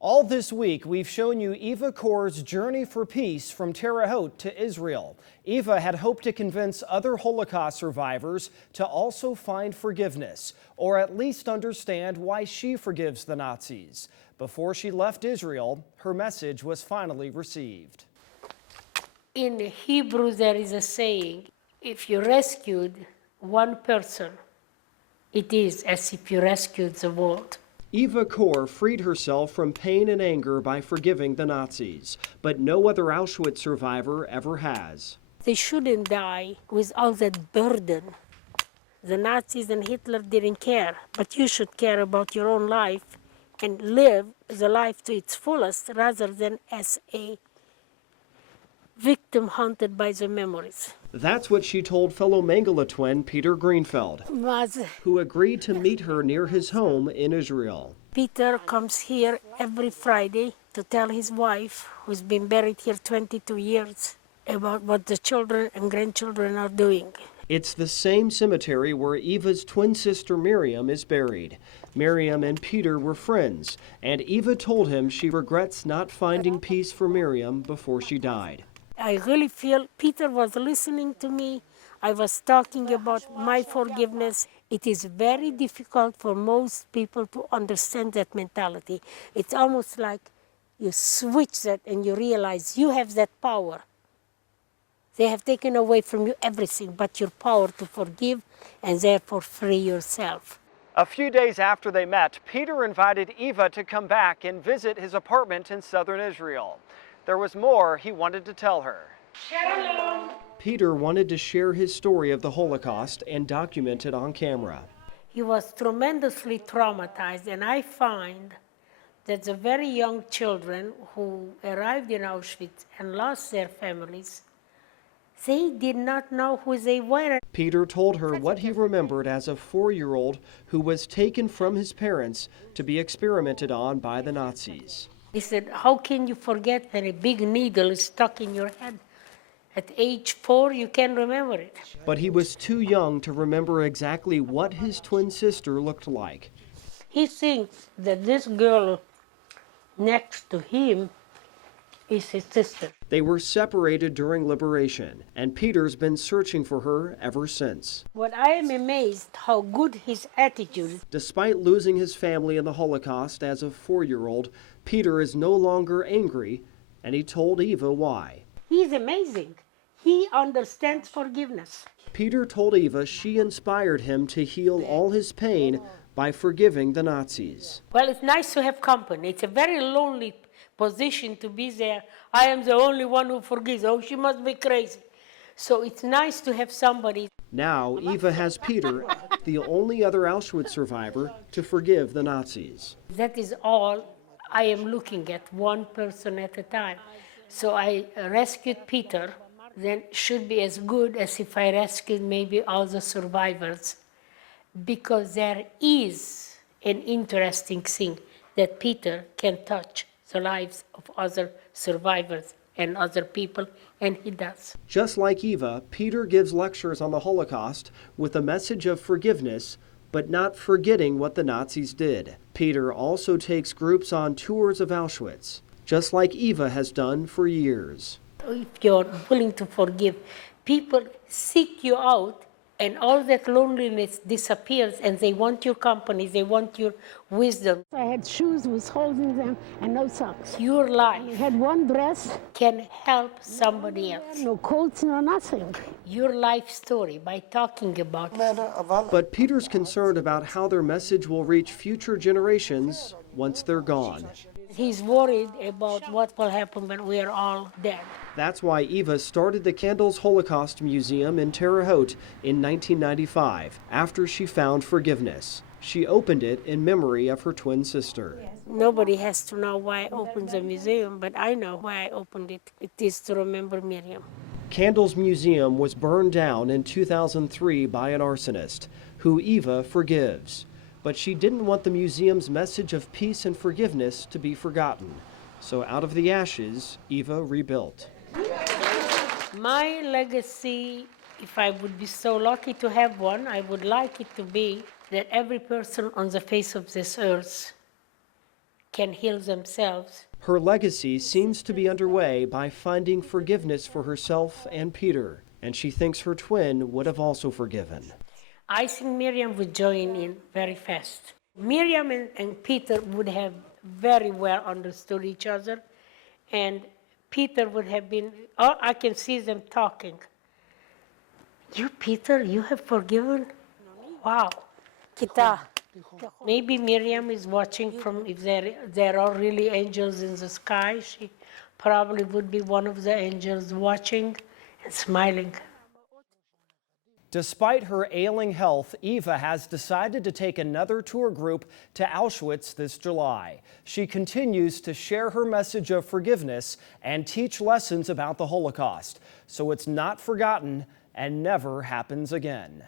All this week, we've shown you Eva Kor's journey for peace from Terre Haute to Israel. Eva had hoped to convince other Holocaust survivors to also find forgiveness, or at least understand why she forgives the Nazis. Before she left Israel, her message was finally received. In Hebrew, there is a saying, if you rescued one person, it is as if you rescued the world. Eva Kor freed herself from pain and anger by forgiving the Nazis, but no other Auschwitz survivor ever has. They shouldn't die with all that burden. The Nazis and Hitler didn't care, but you should care about your own life and live the life to its fullest rather than as a victim haunted by the memories. That's what she told fellow Mengele twin Peter Greenfeld, who agreed to meet her near his home in Israel. Peter comes here every Friday to tell his wife, who's been buried here 22 years, about what the children and grandchildren are doing. It's the same cemetery where Eva's twin sister Miriam is buried. Miriam and Peter were friends, and Eva told him she regrets not finding peace for Miriam before she died. I really feel Peter was listening to me. I was talking about my forgiveness. It is very difficult for most people to understand that mentality. It's almost like you switch that and you realize you have that power. They have taken away from you everything but your power to forgive and therefore free yourself. A few days after they met, Peter invited Eva to come back and visit his apartment in southern Israel. There was more he wanted to tell her. Shalom. Peter wanted to share his story of the Holocaust and document it on camera. He was tremendously traumatized, and I find that the very young children who arrived in Auschwitz and lost their families, they did not know who they were. Peter told her what he remembered as a 4-year-old who was taken from his parents to be experimented on by the Nazis. He said, how can you forget that a big needle is stuck in your head? At age 4, you can remember it. But he was too young to remember exactly what his twin sister looked like. He thinks that this girl next to him is his sister. They were separated during liberation, and Peter's been searching for her ever since. But I am amazed how good his attitude. Despite losing his family in the Holocaust as a 4-year-old, Peter is no longer angry, and he told Eva why. He's amazing. He understands forgiveness. Peter told Eva she inspired him to heal all his pain by forgiving the Nazis. Well, it's nice to have company. It's a very lonely position to be there. I am the only one who forgives. Oh, she must be crazy. So it's nice to have somebody. Now Eva has Peter, the only other Auschwitz survivor, to forgive the Nazis. That is all I am looking at, one person at a time. So I rescued Peter, then should be as good as if I rescued maybe all the survivors, because there is an interesting thing that Peter can touch the lives of other survivors and other people, and he does. Just like Eva, Peter gives lectures on the Holocaust with a message of forgiveness, but not forgetting what the Nazis did. Peter also takes groups on tours of Auschwitz, just like Eva has done for years. If you're willing to forgive, people seek you out and all that loneliness disappears and they want your company, they want your wisdom. I had shoes with holes in them and no socks. Your I life had one dress, can help somebody else. no coats, no nothing. Your life story by talking about it. But Peter's concerned about how their message will reach future generations once they're gone. He's worried about what will happen when we are all dead. That's why Eva started the Candles Holocaust Museum in Terre Haute in 1995, after she found forgiveness. She opened it in memory of her twin sister. Nobody has to know why I opened the museum, but I know why I opened it. It is to remember Miriam. Candles Museum was burned down in 2003 by an arsonist, who Eva forgives. But she didn't want the museum's message of peace and forgiveness to be forgotten. So out of the ashes, Eva rebuilt. My legacy, if I would be so lucky to have one, I would like it to be that every person on the face of this earth can heal themselves. Her legacy seems to be underway by finding forgiveness for herself and Peter, and she thinks her twin would have also forgiven. I think Miriam would join in very fast. Miriam and Peter would have very well understood each other, and Peter would have been, oh, I can see them talking. You, Peter, you have forgiven? Wow. Kita. Maybe Miriam is watching from, if there are really angels in the sky, she probably would be one of the angels watching and smiling. Despite her ailing health, Eva has decided to take another tour group to Auschwitz this July. She continues to share her message of forgiveness and teach lessons about the Holocaust, so it's not forgotten and never happens again.